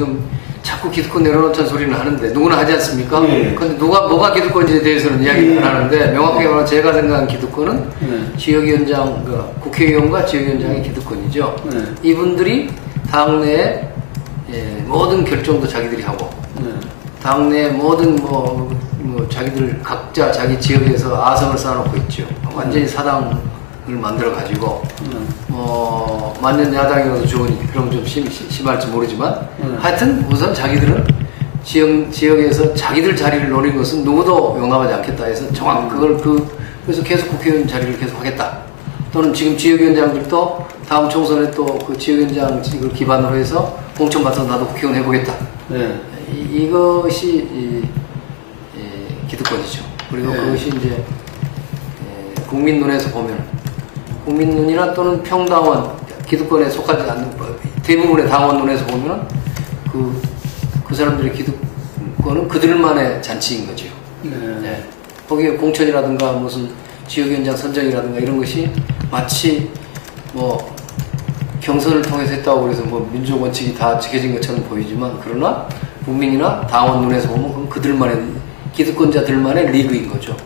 지금 자꾸 기득권 내려놓자는 소리는 하는데 누구나 하지 않습니까? 예. 근데 뭐가 기득권인지에 대해서는 이야기를 안 하는데 명확하게 말하면 제가 생각하는 기득권은 지역위원장, 국회의원과 지역위원장의 기득권이죠. 이분들이 당내에 모든 결정도 자기들이 하고 당내 모든 자기들 각자 자기 지역에서 아성을 쌓아놓고 있죠. 완전히 사당을 만들어 가지고 만년 야당이라도 좋으니 그럼 좀 심할지 모르지만 하여튼 우선 자기들은 지역에서 자기들 자리를 노린 것은 누구도 용납하지 않겠다 해서 정확 그래서 계속 국회의원 자리를 계속 하겠다. 또는 지금 지역위원장들도 다음 총선에 또 그 지역위원장직을 기반으로 해서 공천받아서 나도 국회의원 해보겠다. 이것이 기득권이죠. 그리고 그것이 이제 국민 눈에서 보면 국민 눈이나 또는 평당원 기득권에 속하지 않는 대부분의 당원 눈에서 보면 그 사람들의 기득권은 그들만의 잔치인 거죠. 거기에 공천이라든가 무슨 지역위원장 선정이라든가 이런 것이 마치 경선을 통해서 했다고 그래서 민주적 원칙이 다 지켜진 것처럼 보이지만 그러나 국민이나 당원 눈에서 보면 그건 그들만의 기득권자들만의 리그인 거죠.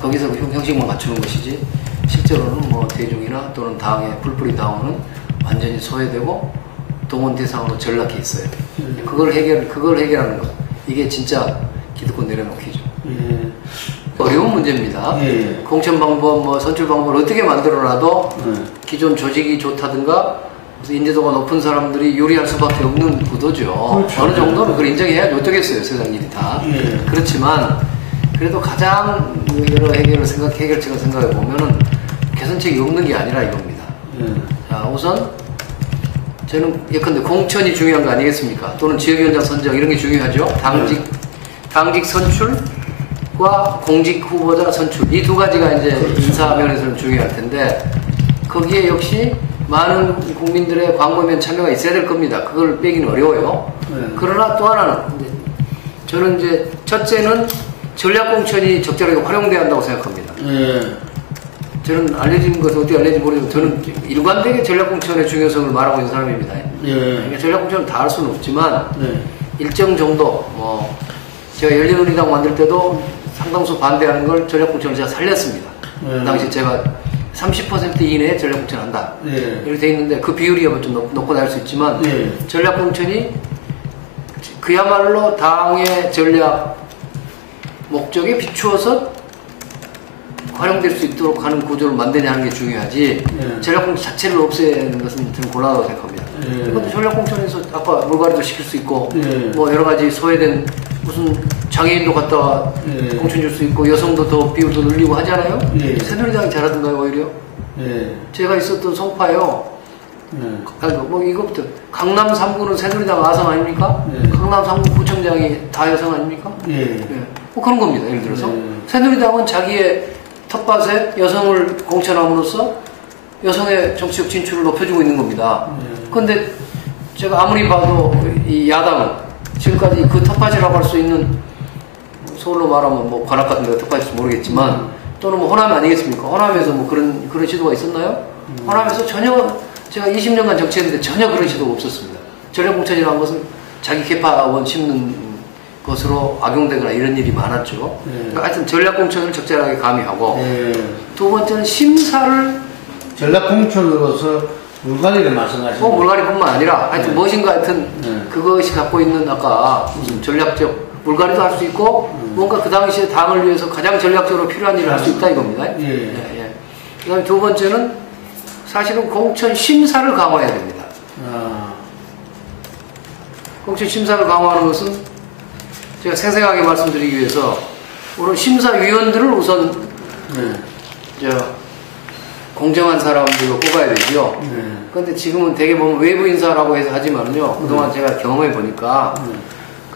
거기서 형식만 갖추는 것이지 실제로는 대중이나 또는 당의 뿔뿔이 당원은 완전히 소외되고 동원 대상으로 전락해 있어요. 그걸 해결하는 것. 이게 진짜 기득권 내려놓기죠. 어려운 문제입니다. 공천 방법, 선출 방법을 어떻게 만들어놔도 기존 조직이 좋다든가 인지도가 높은 사람들이 유리할 수밖에 없는 구도죠. 그렇죠. 어느 정도는 그걸 인정해야지 어쩌겠어요. 세상 일이 다. 그렇지만 그래도 가장 여러 해결책을 생각해 보면은 개선책이 없는 게 아니라 이겁니다. 자, 우선 저는 예컨대 공천이 중요한 거 아니겠습니까? 또는 지역위원장 선정 이런 게 중요하죠. 당직 선출과 공직 후보자 선출 이 두 가지가 이제 인사 면에서는 중요할 텐데 거기에 역시 많은 국민들의 광범위한 참여가 있어야 될 겁니다. 그걸 빼기는 어려워요. 그러나 또 하나는 저는 이제 첫째는 전략공천이 적절하게 활용돼야 한다고 생각합니다. 저는 알려진 것은 어떻게 알려진지 모르지만 저는 일관되게 전략공천의 중요성을 말하고 있는 사람입니다. 그러니까 전략공천을 다 할 수는 없지만 일정 정도 제가 열린우리당 만들 때도 상당수 반대하는 걸 전략공천을 제가 살렸습니다. 그 당시 제가 30% 이내에 전략공천한다. 이렇게 돼 있는데 그 비율이 좀 높고 나올 수 있지만 전략공천이 그야말로 당의 전략 목적에 비추어서 활용될 수 있도록 하는 구조를 만드냐는 게 중요하지 전략공천 자체를 없애는 것은 좀 곤란하다고 생각합니다. 이것도 전략공천에서 아까 물갈이도 시킬 수 있고 여러 가지 소외된 무슨 장애인도 갖다가 공천 줄 수 있고 여성도 더 비율도 늘리고 하잖아요. 새누리당이 잘하던가요 오히려? 제가 있었던 송파요. 이것부터 강남 3구는 새누리당 아성 아닙니까? 강남 3구 구청장이 다 여성 아닙니까? 그런 겁니다. 예를 들어서 새누리당은 자기의 텃밭에 여성을 공천함으로써 여성의 정치적 진출을 높여주고 있는 겁니다. 그런데 제가 아무리 봐도 이 야당은 지금까지 그 텃밭이라고 할 수 있는 서울로 말하면 관악 같은 데가 텃밭일지 모르겠지만 또는 호남 아니겠습니까? 호남에서 그런 시도가 있었나요? 호남에서 전혀 제가 20년간 정치했는데 전혀 그런 시도가 없었습니다. 전략공천이라는 것은 자기 계파원 심는 것으로 악용되거나 이런 일이 많았죠. 그러니까 하여튼 전략공천을 적절하게 가미하고 두 번째는 심사를 전략공천으로서 물갈이를 말씀하시는 물갈이뿐만 아니라 하여튼 무엇인가 하여튼 그것이 갖고 있는 아까 무슨 전략적 물갈이도 할 수 있고 뭔가 그 당시에 당을 위해서 가장 전략적으로 필요한 일을 할 수 있다 이겁니다. 그 다음에 두 번째는 사실은 공천 심사를 강화해야 됩니다. 공천 심사를 강화하는 것은 제가 생생하게 말씀드리기 위해서 오늘 심사위원들을 우선 공정한 사람들로 뽑아야 되죠. 그런데 지금은 대개 보면 외부 인사라고 해서 하지만요. 그동안 제가 경험해 보니까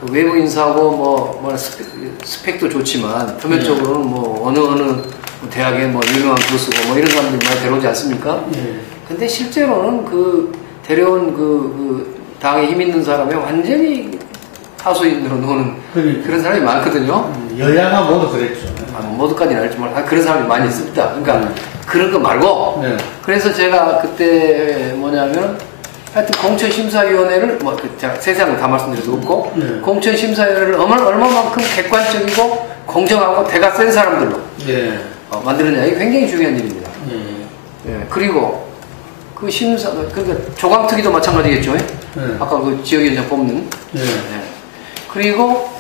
그 외부 인사하고 스펙도 좋지만 표면적으로는 어느 대학에 유명한 교수고 이런 사람들 많이 데려오지 않습니까? 근데 실제로는 데려온 당에 힘 있는 사람이 완전히 하수인으로 노는 그런 사람이 많거든요. 여야가 모두 그랬죠. 모두까지는 알지만 그런 사람이 많이 있습니다. 그러니까 그런 거 말고 그래서 제가 그때 하여튼 공천심사위원회를 뭐 제가 세세한 거 다 말씀드릴 수 없고 공천심사위원회를 얼마만큼 객관적이고 공정하고 대가 센 사람들로 만드느냐 이게 굉장히 중요한 일입니다. 그리고 그 심사 그러니까 조강특위도 마찬가지겠죠. 아까 그 지역위원장 뽑는. 그리고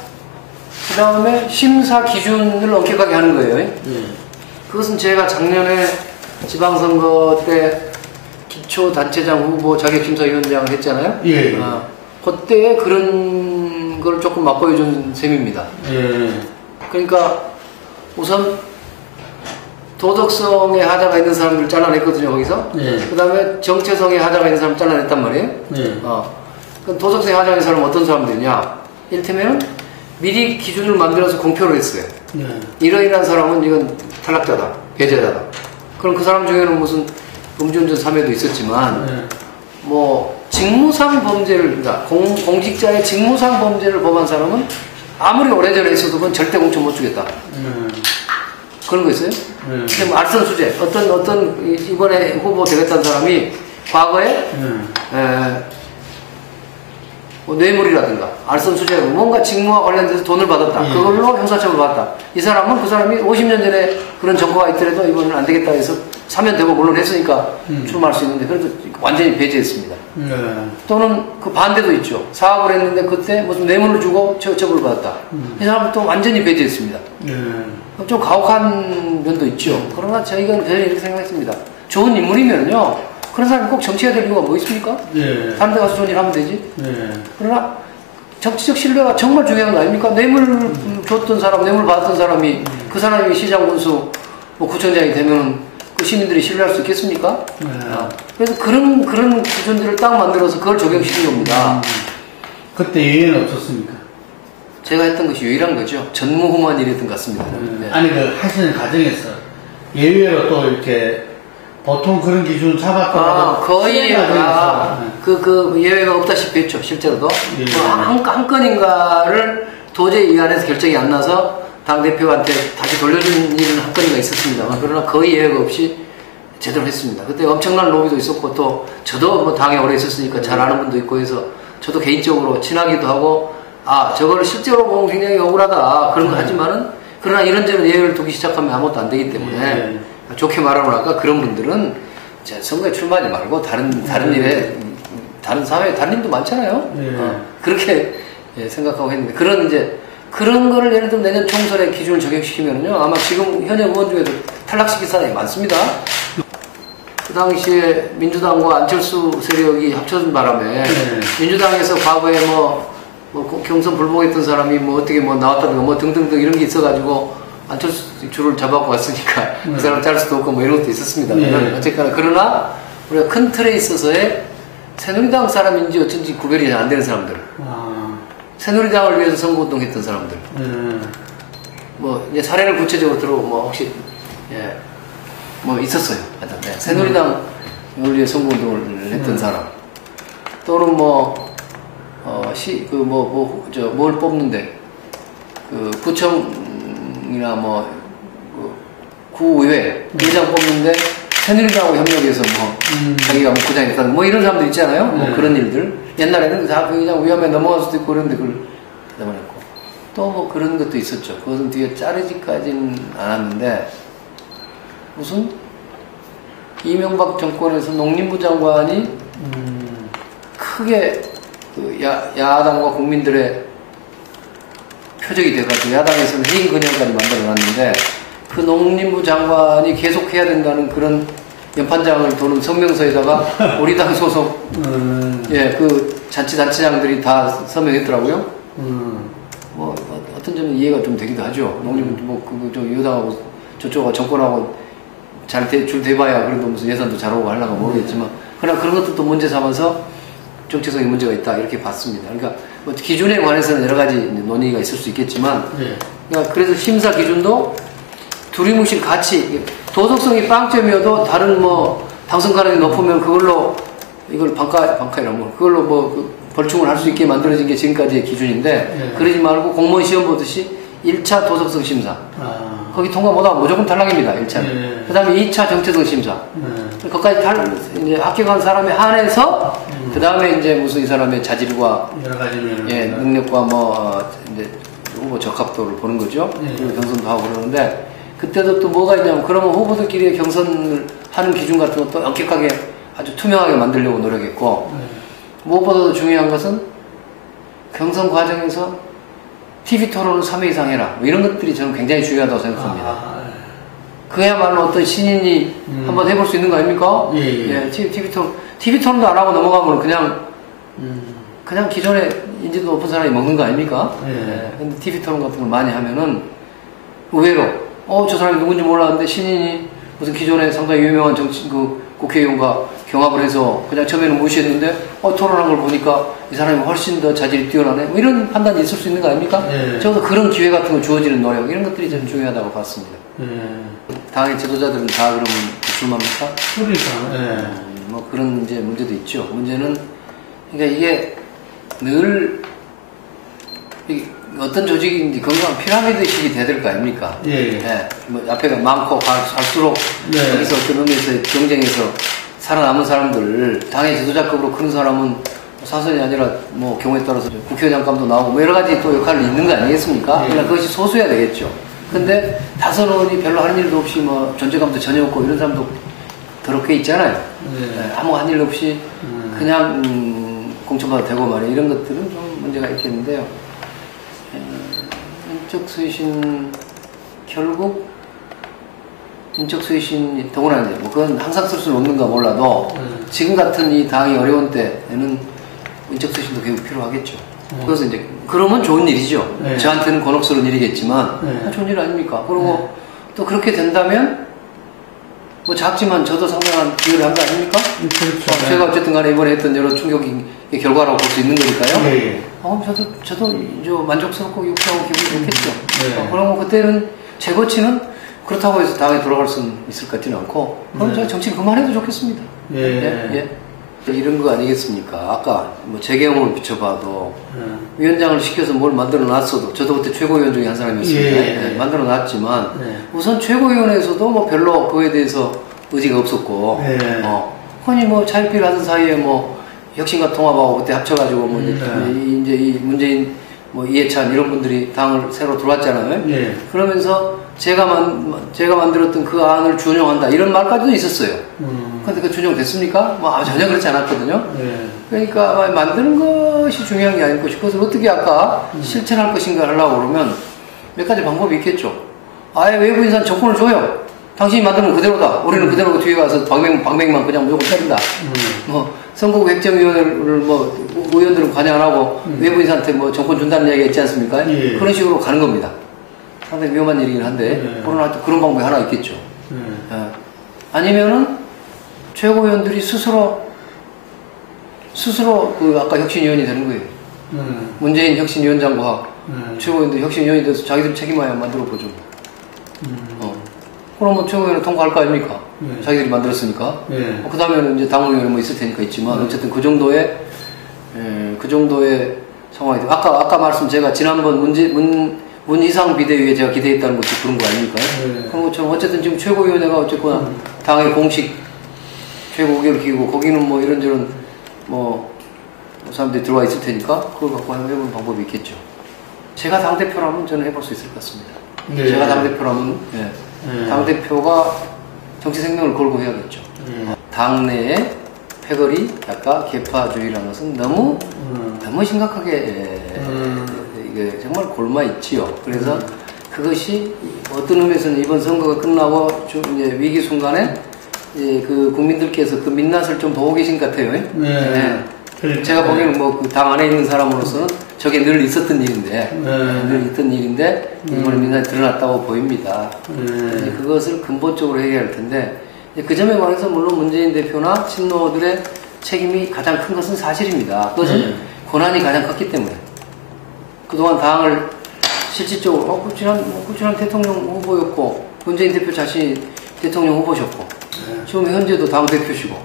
그 다음에 심사 기준을 엄격하게 하는 거예요. 그것은 제가 작년에 지방선거 때 기초단체장 후보 자격심사위원장을 했잖아요. 그때에 그런 걸 조금 맛보여준 셈입니다. 그러니까 우선 도덕성에 하자가 있는 사람들을 잘라냈거든요, 거기서. 그 다음에 정체성에 하자가 있는 사람을 잘라냈단 말이에요. 그럼 도덕성에 하자가 있는 사람은 어떤 사람들이냐? 이를테면 미리 기준을 만들어서 공표를 했어요. 이러이러한 사람은 이건 탈락자다, 배제자다. 그럼 그 사람 중에는 무슨 음주운전 3회도 있었지만, 뭐, 직무상 범죄를, 그러니까 공직자의 직무상 범죄를 범한 사람은 아무리 오래전에 있어도 그건 절대 공천 못 주겠다. 그런 거 있어요? 근데 뭐 알선 수재, 어떤 이번에 후보 되겠다는 사람이 과거에, 뭐 뇌물이라든가 알선 수재로 뭔가 직무와 관련돼서 돈을 받았다. 그걸로 형사처벌을 받았다. 이 사람은 그 사람이 50년 전에 그런 정보가 있더라도 이번에는 안 되겠다 해서 사면 되고 물론 했으니까 출마할 수 있는데 그래도 완전히 배제했습니다. 또는 그 반대도 있죠. 사업을 했는데 그때 무슨 뇌물을 주고 처벌을 받았다. 이 사람은 또 완전히 배제했습니다. 좀 가혹한 면도 있죠. 그러나 저희가 이렇게 생각했습니다. 좋은 인물이면요. 그런 사람이 꼭 정치해야 될 이유가 뭐 있습니까? 다른 데 가서 좋은 일 하면 되지. 그러나 정치적 신뢰가 정말 중요한 거 아닙니까? 뇌물 줬던 사람, 뇌물 받았던 사람이 그 사람이 시장 군수, 뭐 구청장이 되면 그 시민들이 신뢰할 수 있겠습니까? 그래서 그런 기준들을 딱 만들어서 그걸 적용시킨 겁니다. 그때 예외는 없었습니까? 제가 했던 것이 유일한 거죠. 전무후무한 일이었던 것 같습니다. 아니, 그 하시는 과정에서 예외로 또 이렇게 보통 그런 기준 잡았다가 거의 그 예외가 없다시피 했죠. 실제로도 한 건인가를 도저히 이 안에서 결정이 안 나서 당 대표한테 다시 돌려주는 일은 한 건인가 있었습니다만 그러나 거의 예외가 없이 제대로 했습니다. 그때 엄청난 로비도 있었고 또 저도 뭐 당에 오래 있었으니까 잘 아는 분도 있고 해서 저도 개인적으로 친하기도 하고 저거를 실제로 보면 굉장히 억울하다 그런 거 하지만은 그러나 이런저런 예외를 두기 시작하면 아무것도 안 되기 때문에 좋게 말하면 아까 그런 분들은 선거에 출마하지 말고 다른 일에 다른 사회에 다른 일도 많잖아요. 그렇게 생각하고 했는데 그런 거를 예를 들면 내년 총선에 기준을 적용시키면요 아마 지금 현역 의원 중에도 탈락시킬 사람이 많습니다. 그 당시에 민주당과 안철수 세력이 합쳐진 바람에 민주당에서 과거에 뭐 경선 불복했던 사람이 뭐 어떻게 뭐 나왔다든가 뭐 등등등 이런 게 있어가지고 안철수 줄을 잡아갖고 왔으니까 그 사람 자를 수도 없고 뭐 이런 것도 있었습니다. 어쨌거나 그러나 우리가 큰 틀에 있어서의 새누리당 사람인지 어쩐지 구별이 안 되는 사람들 새누리당을 위해서 선거운동 했던 사람들 뭐 이제 사례를 구체적으로 들어보면 뭐 혹시 뭐 있었어요. 새누리당을 위해 선거운동을 했던 사람 또는 뭘 뽑는데 그 구청이나 구의회 의장 뽑는데 새누리당하고 협력해서 자기가 구장이 됐다는 뭐 이런 사람들 있잖아요. 뭐 그런 일들 옛날에는 그냥 위험에 넘어갈 수도 있고 그런데 그걸 넘어갔고 또 뭐 그런 것도 있었죠. 그것은 뒤에 자르지까지는 않았는데 무슨 이명박 정권에서 농림부 장관이 크게 그 야당과 국민들의 표적이 돼가지고 야당에서는 해임 근형까지 만들어놨는데 그 농림부 장관이 계속 해야 된다는 그런 연판장을 도는 성명서에다가 우리 당 소속 그 자치단체장들이 다 서명했더라고요. 뭐 어떤 점은 이해가 좀 되기도 하죠. 농림부 여당하고 저쪽하고 정권하고 줄 대봐야 그래도 무슨 예산도 잘 오고 하려고 모르겠지만 그러나 그런 것도 또 문제 삼아서 정체성의 문제가 있다 이렇게 봤습니다. 그러니까 뭐 기준에 관해서는 여러 가지 논의가 있을 수 있겠지만 그러니까 그래서 심사 기준도 두리뭉실 같이 도덕성이 빵점이어도 다른 당선 가능성이 높으면 그걸로 이걸 반가이라면 그걸로 그 벌충을 할 수 있게 만들어진 게 지금까지의 기준인데 그러지 말고 공무원 시험 보듯이 1차 도덕성 심사 거기 통과 못하면 무조건 탈락입니다. 1차는 그 다음에 2차 정체성 심사 거기까지 이제 합격한 사람에 한해서 그 다음에 이제 무슨 이 사람의 자질과 여러 가지 면을 예, 능력과 이제 후보 적합도를 보는 거죠. 그리고 경선도 하고 그러는데 그때도 또 뭐가 있냐면 그러면 후보들끼리 경선을 하는 기준 같은 것도 엄격하게 아주 투명하게 만들려고 노력했고 무엇보다도 중요한 것은 경선 과정에서 TV 토론을 3회 이상 해라. 뭐 이런 것들이 저는 굉장히 중요하다고 생각합니다. 그야말로 어떤 신인이 한번 해볼 수 있는 거 아닙니까? 예, TV 토론도 안 하고 넘어가면 그냥 기존에 인지도 높은 사람이 먹는 거 아닙니까? 예. 근데 TV 토론 같은 걸 많이 하면은 의외로 저 사람이 누군지 몰랐는데 신인이 무슨 기존에 상당히 유명한 국회의원과 경합을 해서 그냥 처음에는 무시했는데 토론한 걸 보니까 이 사람이 훨씬 더 자질이 뛰어나네. 뭐 이런 판단이 있을 수 있는 거 아닙니까? 적어도 그런 기회 같은 거 주어지는 노력 이런 것들이 저는 중요하다고 봤습니다. 당의 지도자들은 다 그러면 불만합니까? 그러니까. 뭐 그런 이제 문제도 있죠. 문제는 그러니까 이게 늘 어떤 조직인지 건강한 피라미드식이 돼야 될 거 아닙니까? 뭐 앞에가 많고 갈수록 거기서 어떤 의미에서 경쟁에서 살아남은 사람들, 당의 지도자급으로 그런 사람은 사선이 아니라 뭐 경우에 따라서 국회의장감도 나오고 뭐 여러 가지 또 역할이 있는 거 아니겠습니까? 그러니까 그것이 소수야 되겠죠. 근데 다선 의원이 별로 하는 일도 없이 뭐 존재감도 전혀 없고 이런 사람도 더럽게 있잖아요. 아무 한 일 없이 그냥 공천받아도 되고 말이에요. 이런 것들은 좀 문제가 있겠는데요. 인적 쇄신 결국 인적 쇄신이 더구나 이제 뭐 그건 항상 쓸 수는 없는가 몰라도 지금 같은 이 당이 어려운 때에는 인적 쇄신도 결국 필요하겠죠. 그래서 이제 그러면 좋은 일이죠. 저한테는 곤혹스러운 일이겠지만 좋은 일 아닙니까? 그리고 또 그렇게 된다면 뭐 작지만 저도 상당한 기여를 한 거 아닙니까? 그렇죠. 제가 어쨌든 간에 이번에 했던 여러 충격의 결과라고 볼 수 있는 거니까요. 저도 이제 만족스럽고 유쾌하고 기분이 좋겠죠. 그러면 그때는 제 거치는 그렇다고 해서 당에 돌아갈 수는 있을 것 같지는 않고 그럼 제가 정치를 그만해도 좋겠습니다. 이런 거 아니겠습니까? 아까 뭐 재경험을 비춰봐도 위원장을 시켜서 뭘 만들어 놨어도 저도 그때 최고위원 중에 한 사람이었습니다. 만들어 놨지만 우선 최고위원회에서도 뭐 별로 그거에 대해서 의지가 없었고 흔히 뭐 차일피일 하던 사이에 뭐 혁신과 통합하고 그때 합쳐가지고 뭐 이제 이 문재인 뭐 이해찬 이런 분들이 당을 새로 들어왔잖아요. 그러면서 제가 만들었던 그 안을 준용한다 이런 말까지도 있었어요. 근데 그 준용됐습니까? 뭐 전혀 그렇지 않았거든요. 그러니까 만드는 것이 중요한 게 아니고 그것을 어떻게 아까 실천할 것인가 하려고 그러면 몇 가지 방법이 있겠죠. 아예 외부 인사는 정권을 줘요. 당신이 만들면 그대로다. 우리는 그대로 뒤에 가서 방맹만 그냥 무조건 때린다. 뭐 선거구 획정위원회를 뭐 의원들은 관여 안 하고 외부 인사한테 뭐 정권 준다는 얘기가 있지 않습니까? 그런 식으로 가는 겁니다. 상당히 위험한 일이긴 한데 그런 방법이 하나 있겠죠. 아니면은 최고위원들이 스스로 그 아까 혁신위원이 되는 거예요. 문재인 혁신위원장과 최고위원들이 혁신위원이 돼서 자기들 책임하에 만들어 보죠. 그러면 최고위원회 통과할 거 아닙니까? 자기들이 만들었으니까. 그 다음에는 이제 당원위원회 뭐 있을 테니까 있지만 어쨌든 그 정도의 상황이 돼요. 아까 말씀 제가 지난번 문희상 비대위에 제가 기대했다는 것도 그런 거 아닙니까? 그런 것처럼 어쨌든 지금 최고위원회가 어쨌거나 당의 공식 최고의결을 기고 거기는 뭐 이런저런 뭐 사람들이 들어와 있을 테니까 그걸 갖고 해보는 방법이 있겠죠. 제가 당대표라면 저는 해볼 수 있을 것 같습니다. 제가 당대표라면 당대표가 정치 생명을 걸고 해야겠죠. 당내의 패거리, 약간 계파주의라는 것은 너무 심각하게 이게 정말 골마 있지요. 그래서 그것이 어떤 의미에서는 이번 선거가 끝나고 좀 이제 위기 순간에 그 국민들께서 그 민낯을 좀 보고 계신 것 같아요. 제가 보기에는 뭐 그 당 안에 있는 사람으로서는 저게 늘 있었던 일인데, 이번에 민낯이 드러났다고 보입니다. 그것을 근본적으로 해결할 텐데, 그 점에 관해서 물론 문재인 대표나 친노들의 책임이 가장 큰 것은 사실입니다. 그것은 권한이 가장 컸기 때문에. 그동안 당을 실질적으로, 꾸준한 대통령 후보였고, 문재인 대표 자신이 대통령 후보셨고, 지금 현재도 당 대표시고,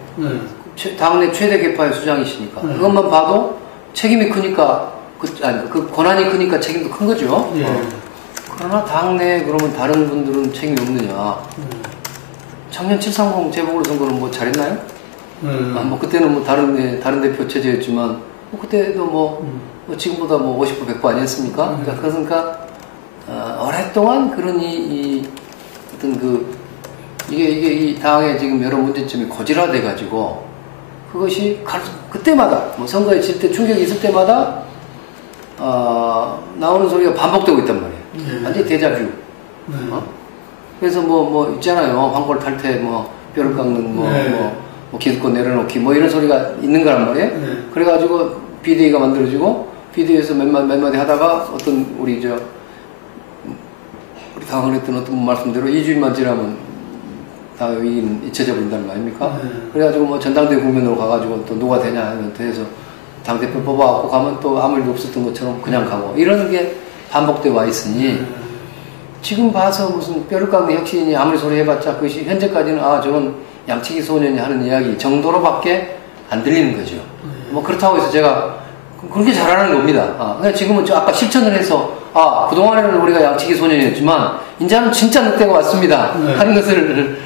당내 최대 계파의 수장이시니까, 그것만 봐도 책임이 크니까, 그 권한이 크니까 책임도 큰 거죠. 그러나 당내에 그러면 다른 분들은 책임이 없느냐. 작년 730 재보궐선거는 뭐 잘했나요? 뭐 그때는 뭐 다른 대표 체제였지만 뭐 그때도 뭐 지금보다 뭐 50% 100% 아니었습니까? 그러니까 오랫동안 그런 어떤 이게 이 당의 지금 여러 문제점이 고질화돼 가지고 그것이 그때마다 뭐 선거에 질 때 충격이 있을 때마다 나오는 소리가 반복되고 있단 말이에요. 완전히 데자뷰. 그래서 뭐 있잖아요. 황골 탈퇴, 뭐 뼈를 깎는 뭐 기득권 내려놓기 뭐 이런 소리가 있는 거란 말이에요. 그래가지고 비대위가 만들어지고 비대위에서 몇 마디 하다가 어떤 우리 당을 했던 어떤 분 말씀대로 2주일만 지나면 다 잊혀져 버린다는 거 아닙니까? 그래가지고 뭐 전당대회 국면으로 가가지고 또 누가 되냐 하면 돼서 당대표 뽑아갖고 가면 또 아무 일도 없었던 것처럼 그냥 가고 이런 게 반복되어 와 있으니 지금 봐서 무슨 뼈를 깎는 혁신이 아무리 소리 해봤자 그것이 현재까지는 저건 양치기 소년이 하는 이야기 정도로밖에 안 들리는 거죠. 뭐 그렇다고 해서 제가 그렇게 잘하는 겁니다. 그냥 지금은 아까 실천을 해서 그동안에는 우리가 양치기 소년이었지만 이제는 진짜 늑대가 왔습니다. 하는 것을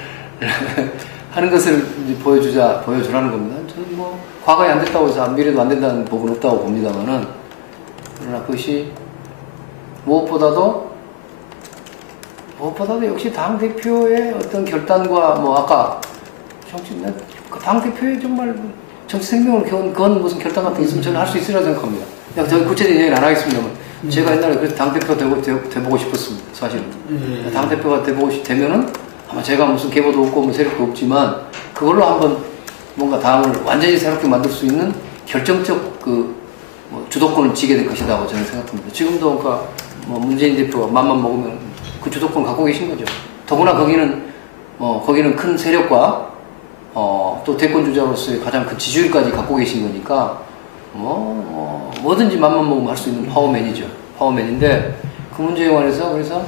이제 보여주라는 겁니다. 저는 뭐 과거에 안 됐다고 해서 미래도 안 된다는 부분은 없다고 봅니다만은 그러나 그것이 무엇보다도 역시 당 대표의 어떤 결단과 뭐 아까 당 대표의 정말 정치 생명을 건 무슨 결단 같은 게 있으면 저는 할 수 있으리라 생각합니다. 저 구체적인 얘기는 안 하겠습니다만 제가 옛날에 그래서 당 대표가 돼보고 싶었습니다. 사실은 당 대표가 되면은 아마 제가 무슨 계보도 없고 뭐 세력도 없지만 그걸로 한번 뭔가 당을 완전히 새롭게 만들 수 있는 결정적 뭐 주도권을 쥐게 될 것이라고 저는 생각합니다. 지금도 그러니까 뭐 문재인 대표가 맘만 먹으면 그 주도권을 갖고 계신 거죠. 더구나 거기는 큰 세력과 또 대권 주자로서의 가장 큰 지지율까지 갖고 계신 거니까 뭐든지 맘만 먹으면 할 수 있는 파워맨이죠. 파워맨인데 그 문제에 관해서 그래서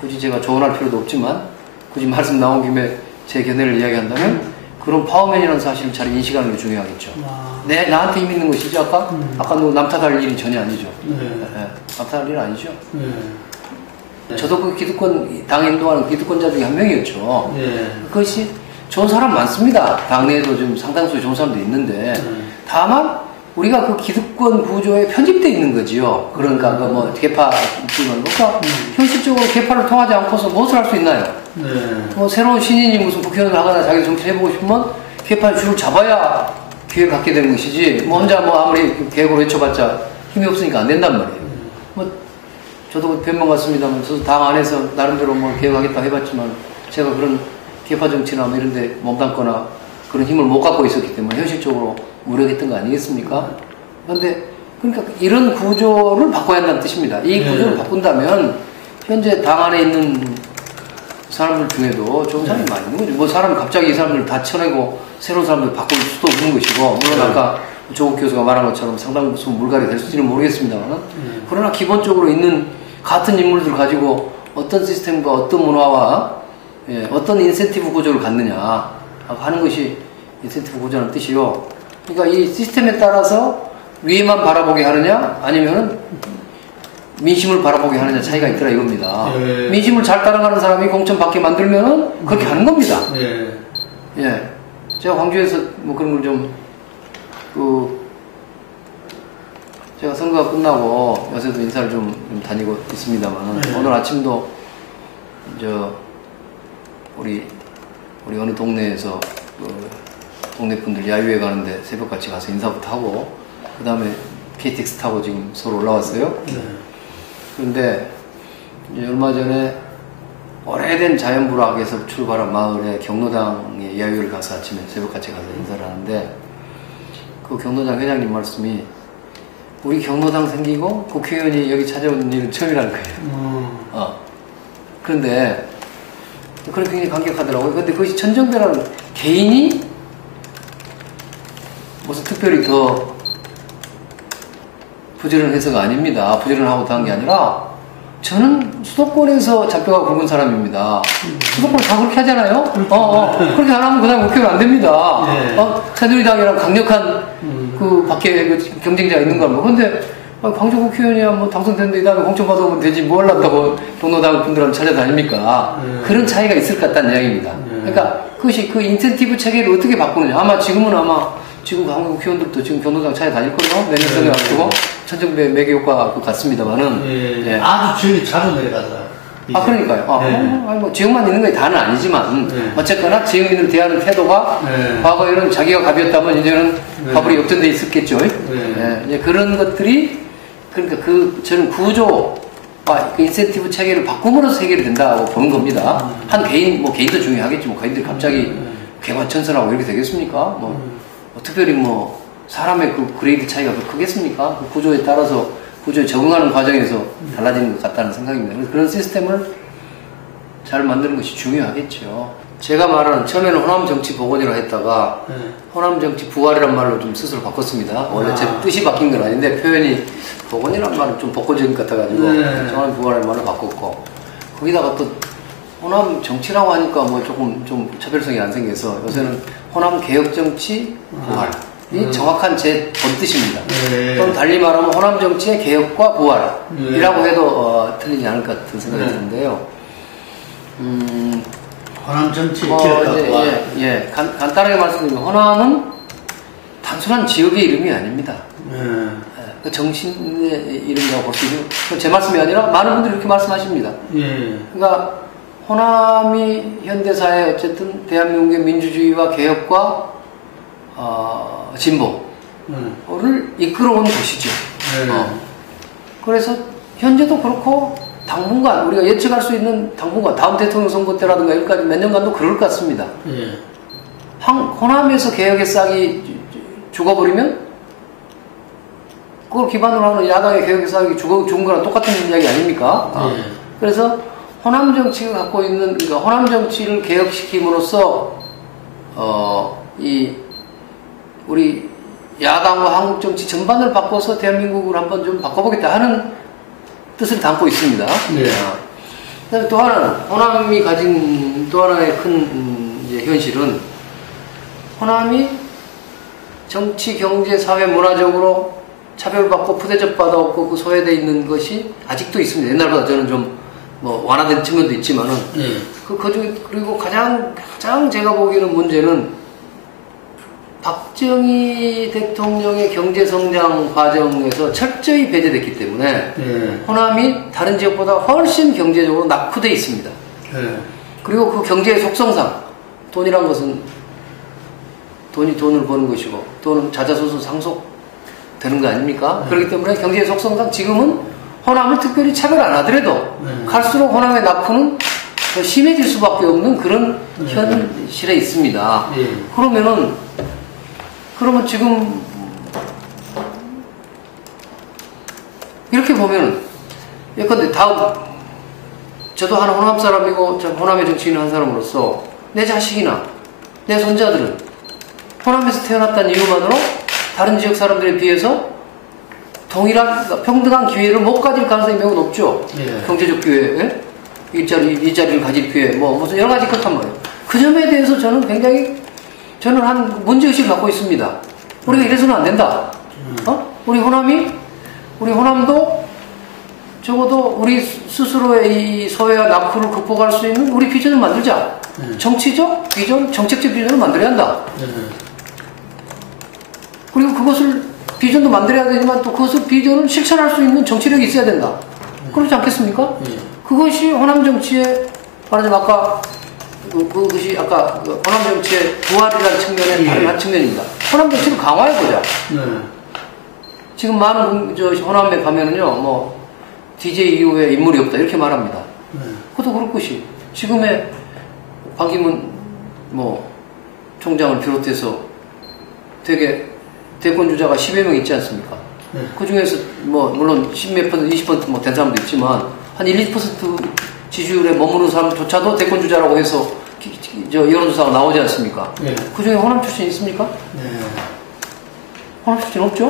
굳이 제가 조언할 필요도 없지만 굳이 말씀 나온 김에 제 견해를 이야기한다면 그런 파워맨이라는 사실을 잘 인식하는 게 중요하겠죠. 나한테 힘 있는 것이죠. 아까 남 탓할 일이 전혀 아니죠. 남 탓할 일은 아니죠. 저도 그 기득권 당 인도하는 기득권자 중에 한 명이었죠. 그것이 좋은 사람 많습니다. 당내에도 좀 상당수 좋은 사람도 있는데 다만 우리가 그 기득권 구조에 편집되어 있는 거지요. 그러니까 뭐 개파 있지만 현실적으로 개파를 통하지 않고서 무엇을 할 수 있나요? 뭐 새로운 신인이 무슨 국회의원을 하거나 자기 정치를 해보고 싶으면 개파의 줄을 잡아야 기회를 갖게 되는 것이지 뭐 혼자 뭐 아무리 계획으로 외쳐봤자 힘이 없으니까 안 된단 말이에요. 뭐 저도 변명 같습니다만 저도 당 안에서 나름대로 뭐 계획하겠다고 해봤지만 제가 그런 개파 정치나 뭐 이런 데 몸담거나 그런 힘을 못 갖고 있었기 때문에 현실적으로 무력했던 거 아니겠습니까? 그런데 그러니까 이런 구조를 바꿔야 한다는 뜻입니다. 이 구조를 바꾼다면 현재 당 안에 있는 사람들 중에도 좋은 사람이 많이 있는 거죠. 뭐 사람이 갑자기 이 사람들을 다 쳐내고 새로운 사람들 바꿀 수도 없는 것이고 물론 아까 조국 교수가 말한 것처럼 상당수 물갈이 될지는 모르겠습니다만 그러나 기본적으로 있는 같은 인물들 가지고 어떤 시스템과 어떤 문화와 어떤 인센티브 구조를 갖느냐 하는 것이 인센티브 구조라는 뜻이요. 그러니까 이 시스템에 따라서 위에만 바라보게 하느냐 아니면 민심을 바라보게 하느냐 차이가 있더라 이겁니다. 민심을 잘 따라가는 사람이 공천 받게 만들면은 그렇게 하는 겁니다. 제가 광주에서 뭐 그런 걸 좀 제가 선거가 끝나고 요새도 인사를 좀 다니고 있습니다만 오늘 아침도 우리 어느 동네에서 동네 분들 야유회 가는데 새벽같이 가서 인사부터 하고 그 다음에 KTX 타고 지금 서울 올라왔어요. 그런데 이제 얼마 전에 오래된 자연불악에서 출발한 마을에 경로당에 야유회를 가서 아침에 새벽같이 가서 인사를 하는데 그 경로당 회장님 말씀이 우리 경로당 생기고 국회의원이 여기 찾아오는 일은 처음이라는 거예요. 그런데 그런 굉장히 감격하더라고요. 근데 그것이 천정배라는 개인이 무슨 특별히 더 부지런해서가 아닙니다. 부지런하고 한 게 아니라 저는 수도권에서 잡혀가 굵은 사람입니다. 수도권 다 그렇게 하잖아요. 그렇게 안 하면 그다음에 국회가 안 됩니다. 새누리당이랑 강력한 그 밖에 그 경쟁자가 있는 거고. 근데 광주 국회의원이야 뭐 당선됐는데 이 다음에 공천 받아오면 되지 뭘 한다고 경로당 분들한테 찾아다닙니까? 그런 차이가 있을 것 같다는 이야기입니다. 그러니까 그것이 그 인센티브 체계를 어떻게 바꾸느냐. 아마 지금 한국 국회의원들도 지금 경로당 차에 다닐 거예요. 내년 선거 앞두고 천정배 매개 효과 같습니다만은. 예. 아주 지역이 자주 내려가더라. 그러니까요. 뭐 지역만 있는 게 다는 아니지만 어쨌거나 지역민을 대하는 태도가 과거에는 자기가 갑이었다면 이제는 갑으로 역전돼 있었겠죠. 그런 것들이 그러니까 저는 구조와 그 인센티브 체계를 바꿈으로써 해결이 된다고 보는 겁니다. 한 개인 개인도 중요하겠지. 개인들이 갑자기 개과천선하고 이렇게 되겠습니까? 특별히 사람의 그 그레이드 차이가 더 크겠습니까? 그 구조에 따라서 구조에 적응하는 과정에서 달라지는 것 같다는 생각입니다. 그래서 그런 시스템을 잘 만드는 것이 중요하겠죠. 제가 말하는 처음에는 호남 정치 복원이라고 했다가 호남 정치 부활이란 말로 좀 스스로 바꿨습니다. 원래 제 뜻이 바뀐 건 아닌데 표현이 복원이란 말은 좀 복고적인 것 같아가지고 호남 부활이란 말로 바꿨고 거기다가 또 호남 정치라고 하니까 조금 좀 차별성이 안 생겨서 요새는 호남 개혁 정치 부활 이 정확한 제 본뜻입니다. 또는 달리 말하면 호남 정치의 개혁과 부활이라고 해도 틀리지 않을 것 같은 생각이 드는데요. 호남 정치 개혁과 부활. 간단하게 말씀드리면 호남은 단순한 지역의 이름이 아닙니다. 그 정신의 이름이라고 볼 수 있는 제 말씀이 아니라 많은 분들이 이렇게 말씀하십니다. 그러니까 호남이 현대사에 어쨌든 대한민국의 민주주의와 개혁과 진보를 이끌어온 곳이죠. 그래서 현재도 그렇고 당분간 우리가 예측할 수 있는 당분간 다음 대통령 선거 때라든가 여기까지 몇 년간도 그럴 것 같습니다. 호남에서 개혁의 싹이 죽어버리면 그걸 기반으로 하는 야당의 개혁의 싹이 죽은 거랑 똑같은 이야기 아닙니까? 그래서 호남 정치가 갖고 있는 그러니까 호남 정치를 개혁시킴으로써 우리 야당과 한국 정치 전반을 바꿔서 대한민국을 한번 좀 바꿔보겠다 하는 뜻을 담고 있습니다. 그다음에 또 하나는 호남이 가진 또 하나의 큰 현실은 호남이 정치, 경제, 사회, 문화적으로 차별받고 푸대접받아왔고 그 소외되어 있는 것이 아직도 있습니다. 옛날보다 저는 좀 완화된 측면도 있지만은 그리고 가장 제가 보기에는 문제는 박정희 대통령의 경제성장 과정에서 철저히 배제됐기 때문에 호남이 다른 지역보다 훨씬 경제적으로 낙후되어 있습니다. 그리고 그 경제의 속성상 돈이란 것은 돈이 돈을 버는 것이고 돈은 자자소서 상속되는 거 아닙니까? 그렇기 때문에 경제의 속성상 지금은 호남을 특별히 차별 안 하더라도 갈수록 호남의 낙후는 더 심해질 수밖에 없는 그런 현실에 있습니다. 그러면 지금 이렇게 보면은 예컨대 저도 한 호남 사람이고 호남의 정치인 한 사람으로서 내 자식이나 내 손자들은 호남에서 태어났다는 이유만으로 다른 지역 사람들에 비해서 동일한 평등한 기회를 못 가질 가능성이 매우 높죠. 경제적 기회, 일자리를 가질 기회, 무슨 여러 가지 그렇단 말이에요. 그 점에 대해서 저는 굉장히 한 문제의식을 갖고 있습니다. 우리가 이래서는 안 된다. 우리 호남도 적어도 우리 스스로의 이 소외와 낙후를 극복할 수 있는 우리 비전을 만들자. 정치적 비전, 정책적 비전을 만들어야 한다. 그리고 그것을 비전도 만들어야 되지만 또 그것을 비전을 실천할 수 있는 정치력이 있어야 된다. 그렇지 않겠습니까? 그것이 호남 정치의 말하자면 그것이 아까 호남 정치의 부활이라는 측면의 다른 한 측면입니다. 호남 정치를 강화해보자. 지금 많은 호남에 가면은요, DJ 이후에 인물이 없다 이렇게 말합니다. 그것도 그럴 것이 지금의 반기문 총장을 비롯해서 되게 대권 주자가 10여 명 있지 않습니까? 그 중에서 물론 10몇 퍼센트, 20% 된 사람도 있지만 한 1, 2% 지지율에 머무르는 사람조차도 대권 주자라고 해서 여론조사가 나오지 않습니까? 그 중에 호남 출신 있습니까? 호남 출신 없죠?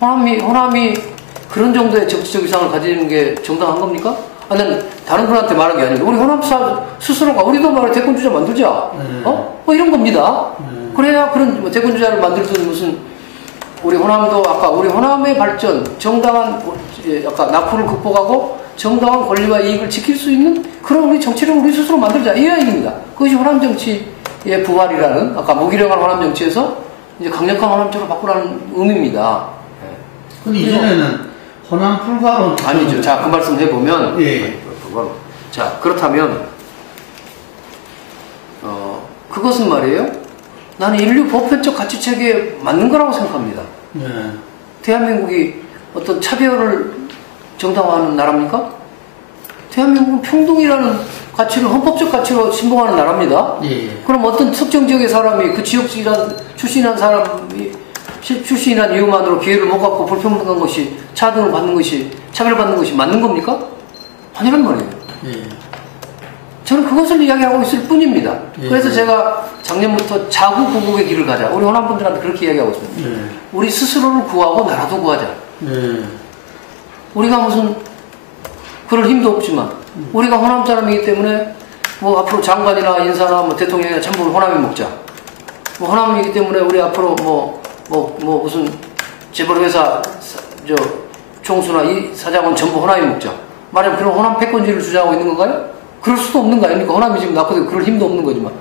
호남이 그런 정도의 정치적 위상을 가지는 게 정당한 겁니까? 난 다른 분한테 말한 게 아니고 우리 호남 스스로가 우리도 대권 주자 만들자. 이런 겁니다. 그래야 그런 대권 주자를 만들 수 있는 무슨 우리 호남도 아까 우리 호남의 발전, 정당한 약간 낙후를 극복하고 정당한 권리와 이익을 지킬 수 있는 그런 우리 정치를 우리 스스로 만들자. 이 이야기입니다. 그것이 호남 정치의 부활이라는 아까 무기력한 호남 정치에서 이제 강력한 호남 정치로 바꾸라는 의미입니다. 근데 이전에는 호남 불가론 아니죠. 자, 그 말씀 해보면 예. 자, 그렇다면 그것은 말이에요. 나는 인류 보편적 가치 체계에 맞는 거라고 생각합니다. 예. 대한민국이 어떤 차별을 정당화하는 나라입니까? 대한민국은 평등이라는 가치를 헌법적 가치로 신봉하는 나라입니다. 예. 그럼 어떤 특정 지역의 사람이 그 지역 출신한 사람이 출신이란 이유만으로 기회를 못 갖고 불평등한 것이 차등을 받는 것이 차별받는 것이 맞는 겁니까? 아니란 말이에요. 예. 저는 그것을 이야기하고 있을 뿐입니다. 예. 그래서 제가 작년부터 자구 구국의 길을 가자. 우리 호남분들한테 그렇게 이야기하고 있습니다. 예. 우리 스스로를 구하고 나라도 구하자. 예. 우리가 무슨 그럴 힘도 없지만 우리가 호남 사람이기 때문에 뭐 앞으로 장관이나 인사나 뭐 대통령이나 전부 호남이 먹자. 뭐 호남이기 때문에 우리 앞으로 뭐 무슨 재벌 회사 저 총수나 이 사장은 전부 호남이 먹자. 말하면 그런 호남 패권주의를 주장하고 있는 건가요? 그럴 수도 없는 거 아닙니까? 호남이 지금 낳거든 그럴 힘도 없는 거지만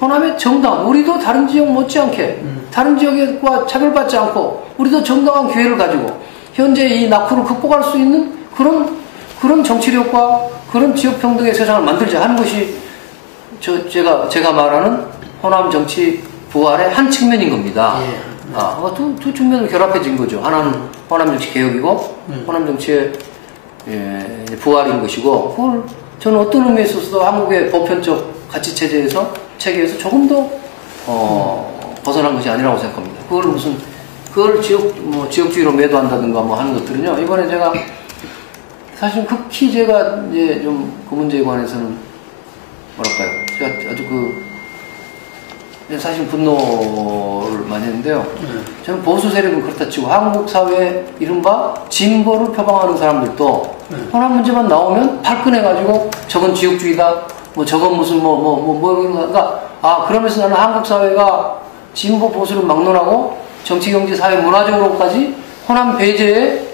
호남의 정당 우리도 다른 지역 못지않게 다른 지역과 차별받지 않고 우리도 정당한 기회를 가지고 현재 이 낙후를 극복할 수 있는 그런 정치력과 그런 지역 평등의 세상을 만들자 하는 것이 제가 말하는 호남 정치 부활의 한 측면인 겁니다. 예. 두 측면을 결합해진 거죠. 하나는 호남 정치 개혁이고 호남 정치의 부활인 것이고 그걸 저는 어떤 의미에 있어서도 한국의 보편적 가치 체제에서 조금 더 벗어난 것이 아니라고 생각합니다. 그걸 지역주의로 매도한다든가 뭐 하는 것들은요. 이번에 제가 사실 극히 제가 이제 좀 그 문제에 관해서는 뭐랄까요. 제가 아주 사실 분노를 많이 했는데요. 저는 보수 세력은 그렇다 치고 한국 사회의 이른바 진보를 표방하는 사람들도 호남 문제만 나오면 발끈해가지고 저건 지역주의다, 뭐 저건 무슨 그러니까 그러면서 나는 한국 사회가 진보 보수를 막론하고 정치, 경제, 사회, 문화적으로까지 호남 배제의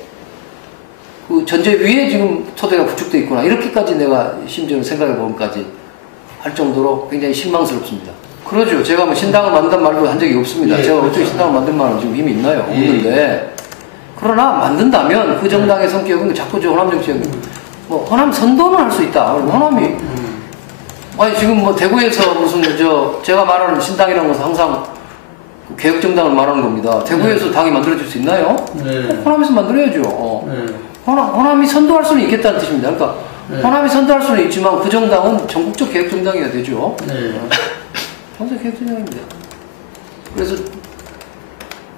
그 전제 위에 지금 토대가 구축되어 있구나. 이렇게까지 내가 심지어 생각해 보면까지 할 정도로 굉장히 실망스럽습니다. 그러죠. 제가 뭐 신당을 만든다는 말도 한 적이 없습니다. 예, 제가 그렇죠. 어떻게 신당을 만든 말은 지금 힘이 있나요? 예. 없는데. 그러나 만든다면 그 정당의 성격은 자꾸 저 호남 정치적인 뭐 호남 선도는 할 수 있다. 호남이 아니 지금 뭐 대구에서 무슨 제가 말하는 신당이라는 것은 항상 개혁 정당을 말하는 겁니다. 대구에서 당이 만들어질 수 있나요? 네. 호남에서 만들어야죠. 네. 호남이 선도할 수는 있겠다는 뜻입니다. 그러니까 네. 호남이 선도할 수는 있지만 그 정당은 전국적 개혁 정당이어야 되죠. 네. 평소 개혁 정당입니다. 그래서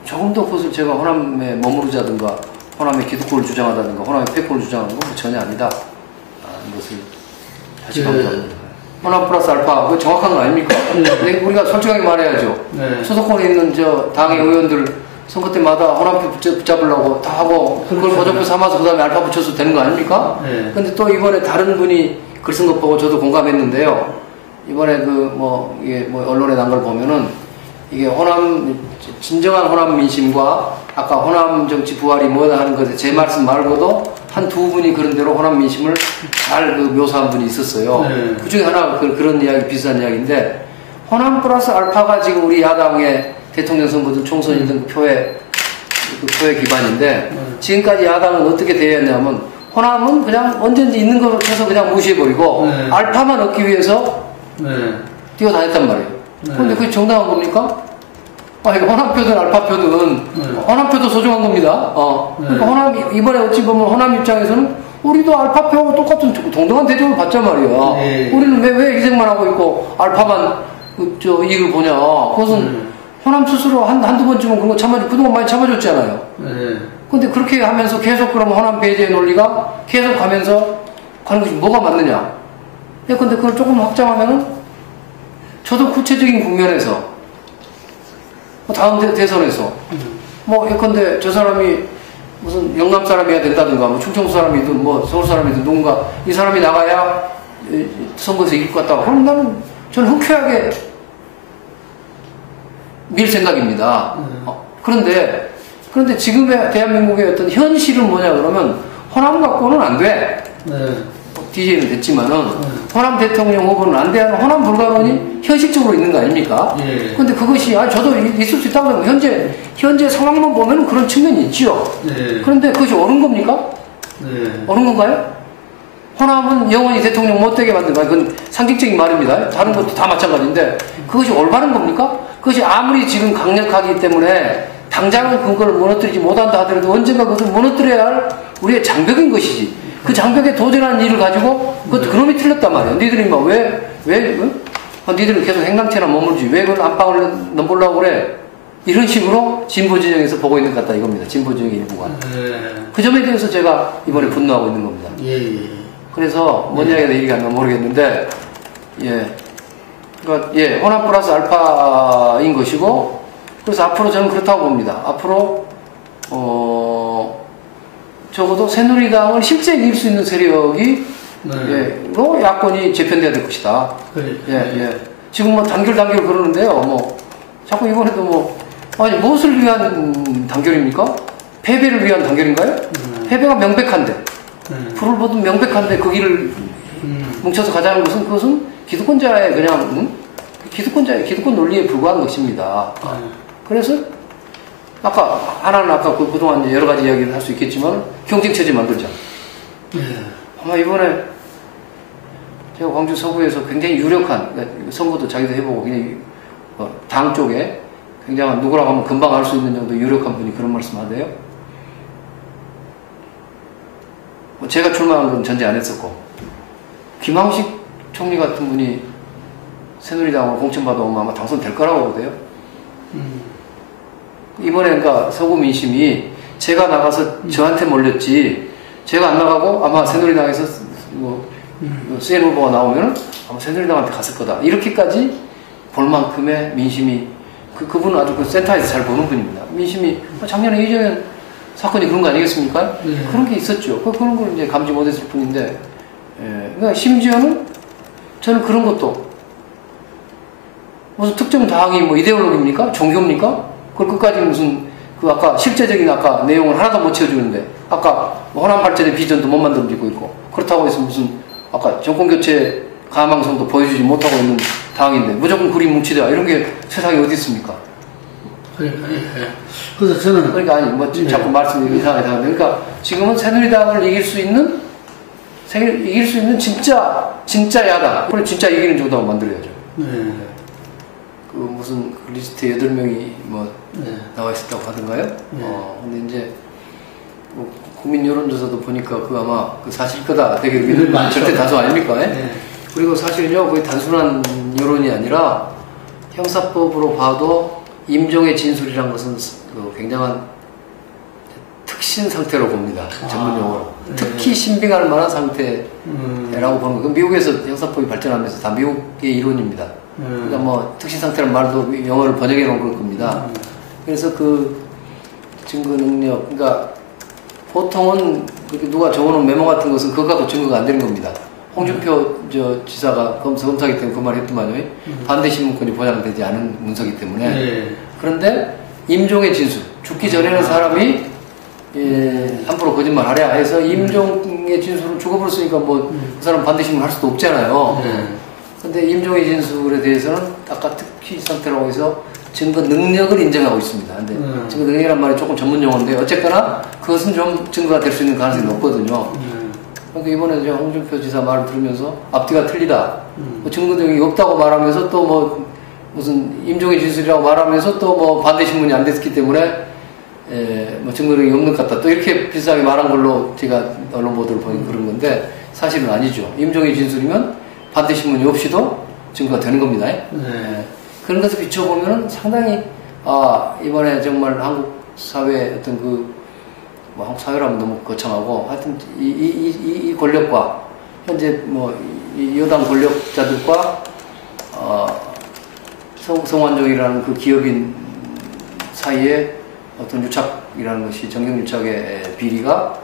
조금 더 그것을 제가 호남에 머무르자든가 호남의 기득권을 주장하다든가 호남의 패권을 주장하는 건 전혀 아니다. 이것을 다시 강조합니다. 호남 플러스 알파, 그거 정확한 건 아닙니까? 네. 우리가 솔직하게 말해야죠. 네. 수도권에 있는 당의 의원들 선거 때마다 호남표 붙잡으려고 다 하고 그걸 보조표 삼아서 그 다음에 알파 붙여서 되는 거 아닙니까? 네. 근데 또 이번에 다른 분이 글 쓴 것 보고 저도 공감했는데요. 이번에 이게 언론에 난 걸 보면은 이게 진정한 호남 민심과 아까 호남 정치 부활이 뭐다 하는 것에 제 말씀 말고도 한 두 분이 그런 대로 호남 민심을 잘 묘사한 분이 있었어요. 네. 그 중에 하나가 그런 이야기, 비슷한 이야기인데, 호남 플러스 알파가 지금 우리 야당의 대통령 선거든 총선이든 그 표의 기반인데, 지금까지 야당은 어떻게 대했냐면, 호남은 그냥 언제든지 있는 걸로 해서 그냥 무시해버리고, 네. 알파만 얻기 위해서 네. 뛰어다녔단 말이에요. 네. 그런데 그게 정당한 겁니까? 호남표든 알파표든 호남표도 소중한 겁니다. 그러니까 이번에 어찌 보면 호남 입장에서는 우리도 알파표하고 똑같은 동등한 대접을 받자 말이야. 네. 우리는 왜 희생만 하고 있고 알파만 이익을 보냐. 그것은 호남 스스로 한두 번쯤은 그런 거 그동안 많이 참아줬잖아요. 근데 그렇게 하면서 계속 그러면 호남 배제의 논리가 계속 가면서 가는 것이 뭐가 맞느냐. 근데 그걸 조금 확장하면은 저도 구체적인 국면에서 다음 대선에서 예컨대 저 사람이 무슨 영남 사람이어야 된다든가 뭐 충청도 사람이든 뭐 서울 사람이든 누군가 이 사람이 나가야 선거에서 이길 것 같다. 그럼 저는 흔쾌하게 밀 생각입니다. 그런데 지금의 대한민국의 어떤 현실은 뭐냐 그러면 호남 갖고는 안 돼. 네. DJ는 됐지만은 호남 대통령 후보는 안 돼야 하는 호남 불가론이 현실적으로 있는 거 아닙니까? 예. 근데 그것이 저도 있을 수 있다고 생각해요. 현재 상황만 보면 그런 측면이 있지요. 네. 그런데 그것이 옳은 겁니까? 네. 옳은 건가요? 호남은 영원히 대통령 못되게 만든다. 그건 상징적인 말입니다. 다른 것도 다 마찬가지인데 그것이 올바른 겁니까? 그것이 아무리 지금 강력하기 때문에 당장은 그걸 무너뜨리지 못한다 하더라도 언젠가 그것을 무너뜨려야 할 우리의 장벽인 것이지. 그 장벽에 도전하는 일을 가지고 그것도 그놈이 틀렸단 말이에요. 니들이 막 니들은 계속 행랑채나 머물지. 왜 그걸 안방을 넘보려고 그래? 이런 식으로 진보 진영에서 보고 있는 것 같다 이겁니다. 진보 진영의 일부가. 네. 그 점에 대해서 제가 이번에 분노하고 있는 겁니다. 예. 그래서 뭔 이야기가 일이 안 나 모르겠는데, 그러니까 호남 플러스 알파인 것이고, 그래서 앞으로 저는 그렇다고 봅니다. 앞으로 적어도 새누리당을 실제 이길 수 있는 세력이 로 야권이 재편돼야 될 것이다. 그래. 지금 뭐 단결 그러는데요. 뭐 자꾸 이번에도 아니 무엇을 위한 단결입니까? 패배를 위한 단결인가요? 패배가 명백한데. 불을 보듯 명백한데 그 길을 뭉쳐서 가자는 것은 그것은 기득권자의 그냥 기득권 논리에 불과한 것입니다. 그래서 아까 그동안 여러 가지 이야기를 할 수 있겠지만 경쟁 체제 만들자. 아마 이번에 제가 광주 서구에서 굉장히 유력한 선거도 자기도 해보고 그냥 당 쪽에 굉장한 누구라고 하면 금방 알 수 있는 정도 유력한 분이 그런 말씀하대요. 제가 출마한 건 전제 안 했었고 김황식 총리 같은 분이 새누리당으로 공천받아오면 아마 당선될 거라고 보대요. 이번에 그러니까 서구 민심이 제가 나가서 저한테 몰렸지 제가 안 나가고 아마 새누리당에서 수행 후보가 나오면 아마 새누리당한테 갔을 거다. 이렇게까지 볼 만큼의 민심이 그분은 아주 그 센터에서 잘 보는 분입니다. 민심이 작년에 이재명 사건이 그런 거 아니겠습니까? 그런 게 있었죠. 그런 걸 이제 감지 못했을 뿐인데, 그러니까 심지어는 저는 그런 것도 무슨 특정 당이 뭐 이데올로기입니까? 종교입니까? 그걸 끝까지 무슨 아까 실제적인 아까 내용을 하나도 못 채워주는데 아까 호남 발전의 비전도 못 만들어지고 있고 그렇다고 해서 무슨 아까 정권 교체 가망성도 보여주지 못하고 있는 당인데 무조건 그림 뭉치다 이런 게 세상에 어디 있습니까? 그래서 저는 그러니까 자꾸 말씀이 이상하게 하는데 그러니까 지금은 새누리당을 이길 수 있는 진짜 야당 그걸 진짜 이기는 정도로 만들어야죠. 그 무슨 리스트에 8명이 나와 있었다고 하던가요? 근데 이제 국민 여론조사도 보니까 아마 사실 거다 되게 절대 다수 아닙니까? 그리고 사실요 거의 단순한 여론이 아니라 형사법으로 봐도 임종의 진술이란 것은 굉장한 특신 상태로 봅니다. 전문 용어로. 특히 신빙할 만한 상태라고 보는 거예요. 미국에서 형사법이 발전하면서 다 미국의 이론입니다. 그러니까 특신 상태라는 말도 영어를 번역해 놓은 걸 겁니다. 그래서 증거 능력, 그러니까 보통은 누가 적어놓은 메모 같은 것은 그거 갖고 증거가 안 되는 겁니다. 홍준표 지사가 검사기 때문에 그 말 했더만요. 반대 신문권이 보장되지 않은 문서기 때문에. 그런데 임종의 진술, 죽기 전에는 사람이 함부로 거짓말 하랴 해서 임종의 진술을 죽어버렸으니까 그 사람 반대 신문 할 수도 없잖아요. 근데 임종의 진술에 대해서는 아까 특히 상태라고 해서 증거 능력을 인정하고 있습니다. 근데 증거 능력이란 말이 조금 전문 용어인데 어쨌거나 그것은 좀 증거가 될 수 있는 가능성이 높거든요. 그러니까 이번에 이제 홍준표 지사 말을 들으면서 앞뒤가 틀리다. 증거 능력이 없다고 말하면서 또 무슨 임종의 진술이라고 말하면서 또 반대 신문이 안 됐기 때문에 증거 능력이 없는 것 같다. 또 이렇게 비슷하게 말한 걸로 제가 언론 보도를 보니 그런 건데 사실은 아니죠. 임종의 진술이면 반대 신문이 없이도 증거가 되는 겁니다. 그런 것을 비춰보면 상당히 이번에 정말 한국 사회 어떤 한국 사회라면 너무 거창하고 하여튼 이 권력과 현재 이 여당 권력자들과 성완종이라는 그 기업인 사이에 어떤 유착이라는 것이 정경유착의 비리가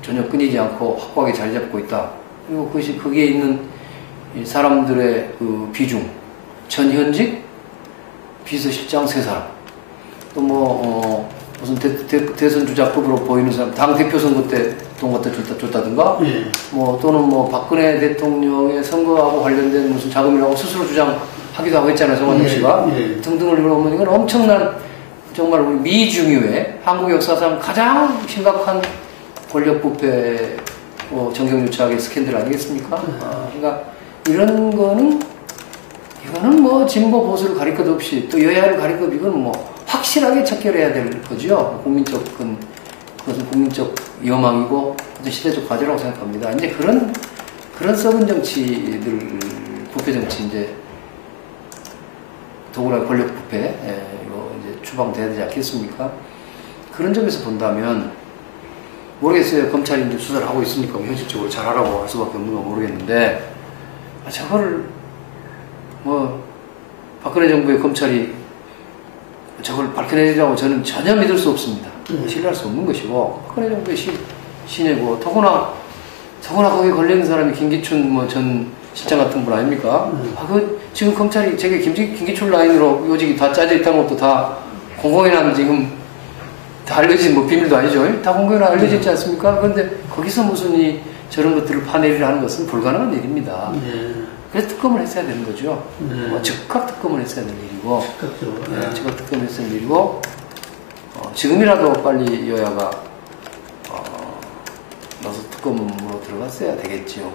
전혀 끊이지 않고 확고하게 자리 잡고 있다. 그리고 그것이 거기에 있는 이 사람들의 그 비중, 전현직 비서실장 3사람, 또 무슨 대선 주자급으로 보이는 사람, 당 대표 선거 때 돈 갖다 줬다든가, 예. 뭐 또는 뭐 박근혜 대통령의 선거하고 관련된 무슨 자금이라고 스스로 주장하기도 하고 했잖아요, 정원영 씨가. 등등을 보면 이건 엄청난 정말 우리 미중유의 한국 역사상 가장 심각한 권력 부패 정경유착의 스캔들 아니겠습니까? 그러니까 이런 이거는 뭐 진보 보수를 가릴 것 없이 또 여야를 가릴 것 없이 이건 뭐 확실하게 척결해야 될 거죠. 그것은 국민적 여망이고 시대적 과제라고 생각합니다. 이제 그런 썩은 정치들, 부패 정치 이제 더구나 권력 부패 이거 이제 추방돼야 되지 않겠습니까? 그런 점에서 본다면 모르겠어요. 검찰이 이제 수사를 하고 있으니까 현실적으로 잘하라고 할 수밖에 없는 건 모르겠는데 저거를 뭐 박근혜 정부의 검찰이 저걸 밝혀내리라고 저는 전혀 믿을 수 없습니다. 신뢰할 수 없는 것이고 박근혜 정부의 신예고 더구나 거기에 걸려있는 사람이 김기춘 전 실장 같은 분 아닙니까? 지금 검찰이 제게 김기춘 라인으로 요직이 다 짜져 있다는 것도 다 공공연한 지금 다 알려진 비밀도 아니죠. 다 공공연한 알려져 있지 않습니까? 그런데 거기서 무슨 저런 것들을 파내리라 하는 것은 불가능한 일입니다. 그래서 특검을 했어야 되는 거죠. 즉각 특검을 했어야 될 일이고, 즉각 특검을 했어야 될 일이고, 지금이라도 빨리 여야가 나서 특검으로 들어갔어야 되겠지요.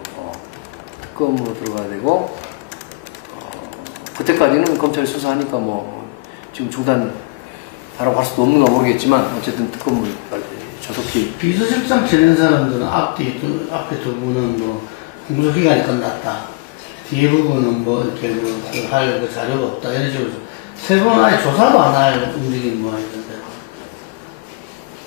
특검으로 들어가야 되고, 그때까지는 검찰이 수사하니까 지금 중단하라고 할 수도 없는 가 모르겠지만, 어쨌든 특검을 빨리 조속히. 비서실장 지낸 사람들은 앞에 두 분은 공소기간이 끝났다. 뒤에 부분은 이렇게 할 자료가 없다. 이런 식으로 세 번 아예 조사도 안 할 움직임 모양이던데.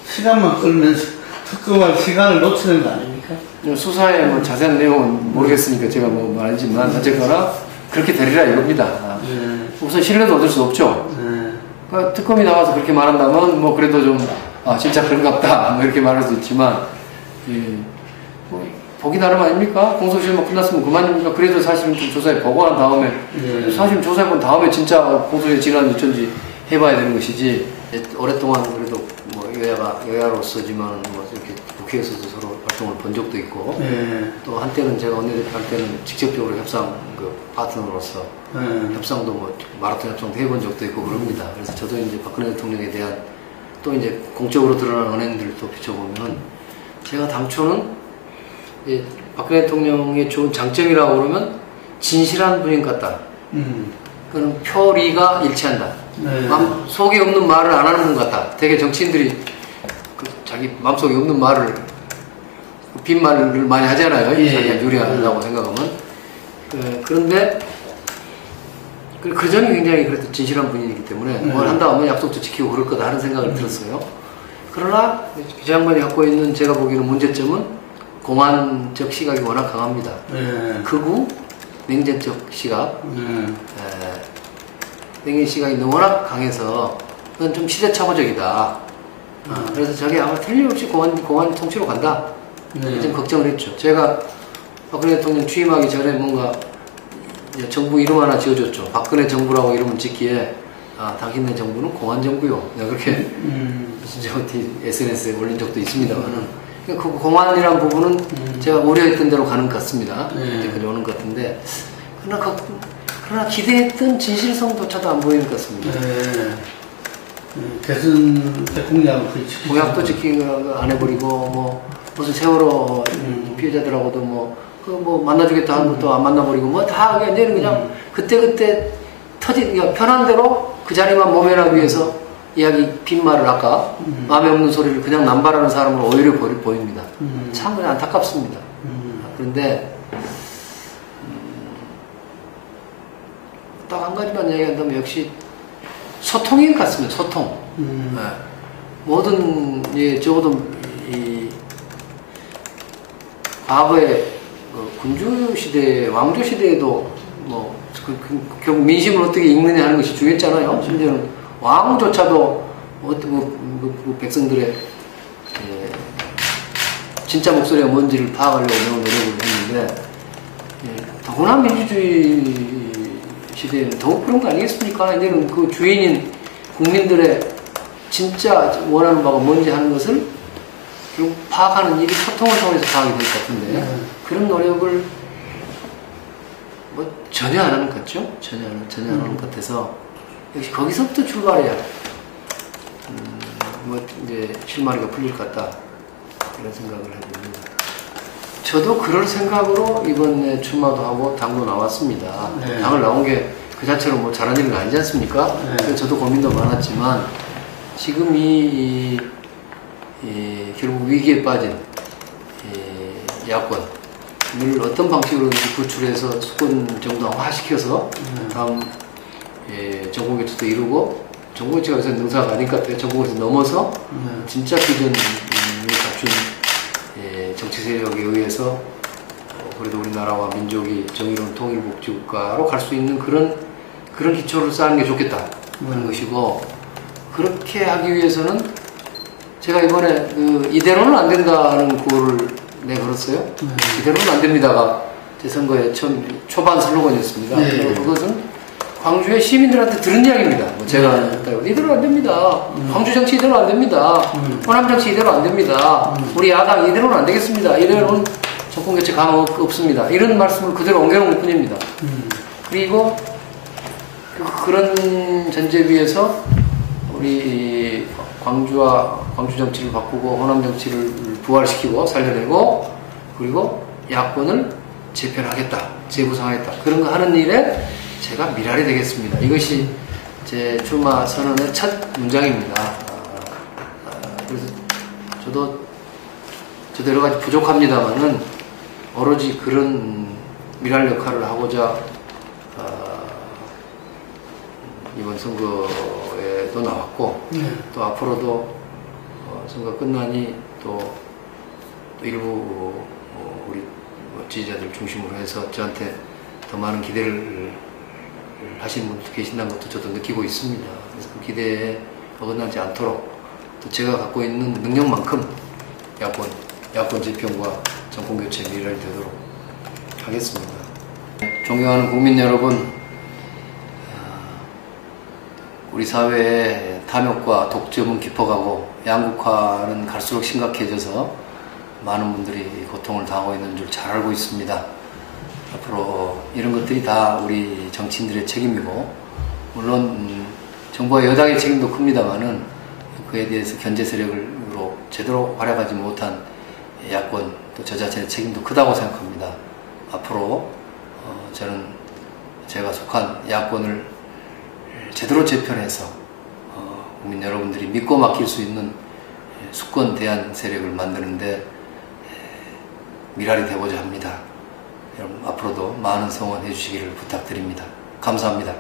시간만 끌면서 특검할 시간을 놓치는 거 아닙니까? 수사의 자세한 내용은 모르겠으니까 제가 말하지만 어쨌거나 그렇게 되리라 이겁니다. 우선 신뢰도 얻을 수 없죠. 그러니까 특검이 나와서 그렇게 말한다면 그래도 좀 진짜 그런갑다 이렇게 말할 수 있지만 보기 나름 아닙니까? 공소시효만 끝났으면 그만입니까? 그래도 사실은 좀 조사해 보고 난 다음에 사실 조사해 본 다음에 진짜 공소시효 진환이 어쩐지 해봐야 되는 것이지. 오랫동안 그래도 여야로서지만 이렇게 국회에서도 서로 활동을 본 적도 있고 또 한때는 제가 원내대표 할 때는 직접적으로 협상 파트너로서 협상도 마라톤 협상도 해본 적도 있고 그럽니다. 그래서 저도 이제 박근혜 대통령에 대한 또 이제 공적으로 드러난 언행들도 비춰보면 제가 당초는 박근혜 대통령의 좋은 장점이라고 그러면 진실한 분인 것 같다. 그건 표리가 일치한다. 속에 없는 말을 안 하는 분 같다. 되게 정치인들이 자기 마음속에 없는 말을 빈말을 많이 하잖아요. 자기가 유리하다고 생각하면. 그런데 그 점이 굉장히 그래도 진실한 분이기 때문에 뭘 한다 하면 약속도 지키고 그럴 거다 하는 생각을 들었어요. 그러나 이 양반이 갖고 있는 제가 보기에는 문제점은 공안적 시각이 워낙 강합니다. 극우 냉전적 시각, 냉전 시각이 워낙 강해서 그건 좀 시대착오적이다. 그래서 저게 아마 틀림없이 공안 통치로 간다. 좀 걱정을 했죠. 제가 박근혜 대통령 취임하기 전에 뭔가 정부 이름 하나 지어줬죠. 박근혜 정부라고 이름을 짓기에 당신네 정부는 공안 정부요. 내가 그렇게 SNS에 올린 적도 있습니다만은. 그 공안이란 부분은 제가 우려했던 대로 가는 것 같습니다. 그때까지 오는 것 같은데 그러나 기대했던 진실성조차도 안 보이는 것 같습니다. 대선 때 공약을 거의 지키지 공약도 지키기 안 해버리고 무슨 세월호 피해자들하고도 만나주겠다 하는 것도 안 만나버리고 다 이제는 그냥 그때 편한 대로 그 자리만 모면하기 위해서 이야기 빈말을 아까 마음에 없는 소리를 그냥 남발하는 사람으로 오히려 보입니다. 참 그냥 안타깝습니다. 그런데 딱 한 가지만 얘기한다면 역시 소통인 것 같습니다. 소통. 모든 적어도 과거에 군주 시대, 왕조 시대에도 결국 민심을 어떻게 읽느냐 하는 것이 중요했잖아요. 심지어는 왕조차도 백성들의 진짜 목소리가 뭔지를 파악하려고 매우 노력을 했는데 더구나 민주주의 시대에는 더욱 그런 거 아니겠습니까? 이제는 그 주인인 국민들의 진짜 원하는 바가 뭔지 하는 것을 결국 파악하는 일이 소통을 통해서 파악이 될 것 같은데 그런 노력을 뭐 전혀 안 하는 것 같죠? 전혀 안 하는 것 같아서 역시 거기서부터 출발해야 뭐 이제 실마리가 풀릴 것 같다 이런 생각을 해봅니다. 저도 그럴 생각으로 이번에 출마도 하고 당도 나왔습니다. 네. 당을 나온 게 그 자체로 뭐 잘한 일은 아니지 않습니까? 네. 그래서 저도 고민도 많았지만 지금 결국 위기에 빠진 야권을 어떤 방식으로 구출해서 수권 정당화시켜서 다음 정권교체도 이루고 정권교체가 요새 능사가 아닌 것 같아요. 정권교체 넘어서 진짜 기존에 갖춘 정치 세력에 의해서 그래도 우리나라와 민족이 정의로운 통일복지국가로 갈 수 있는 그런 기초를 쌓는 게 좋겠다 하는 것이고, 그렇게 하기 위해서는 제가 이번에 이대로는 안 된다는 구호를 내걸었어요. 이대로는 안 됩니다가 제 선거의 초반 슬로건이었습니다. 그것은 광주의 시민들한테 들은 이야기입니다. 뭐 제가 이대로 안 됩니다. 광주 정치 이대로 안 됩니다. 호남 정치 이대로 안 됩니다. 우리 야당 이대로는 안 되겠습니다. 이대로는 정권교체 가능 없습니다. 이런 말씀을 그대로 옮겨놓은 것 뿐입니다. 그리고 그런 전제 위에서 우리 광주 정치를 바꾸고 호남 정치를 부활시키고 살려내고 그리고 야권을 재편하겠다, 재구성하겠다 그런 거 하는 일에 제가 미랄이 되겠습니다. 이것이 제 출마 선언의 첫 문장입니다. 그래서 저도 여러 가지 부족합니다만은 오로지 그런 미랄 역할을 하고자 이번 선거에도 나왔고 또 앞으로도 선거 끝나니 또 일부 우리 지지자들 중심으로 해서 저한테 더 많은 기대를 하시는 분도 계신다는 것도 저도 느끼고 있습니다. 그래서 그 기대에 어긋나지 않도록 또 제가 갖고 있는 능력만큼 야권 재편과 정권교체 미래를 되도록 하겠습니다. 존경하는 국민 여러분, 우리 사회의 탐욕과 독점은 깊어가고 양극화는 갈수록 심각해져서 많은 분들이 고통을 당하고 있는 줄 잘 알고 있습니다. 앞으로 이런 것들이 다 우리 정치인들의 책임이고, 물론 정부와 여당의 책임도 큽니다만은 그에 대해서 견제 세력으로 제대로 활약하지 못한 야권 또 저 자체의 책임도 크다고 생각합니다. 앞으로 저는 제가 속한 야권을 제대로 재편해서 국민 여러분들이 믿고 맡길 수 있는 수권 대안 세력을 만드는데 미랄이 되고자 합니다. 여러분 앞으로도 많은 성원해 주시기를 부탁드립니다. 감사합니다.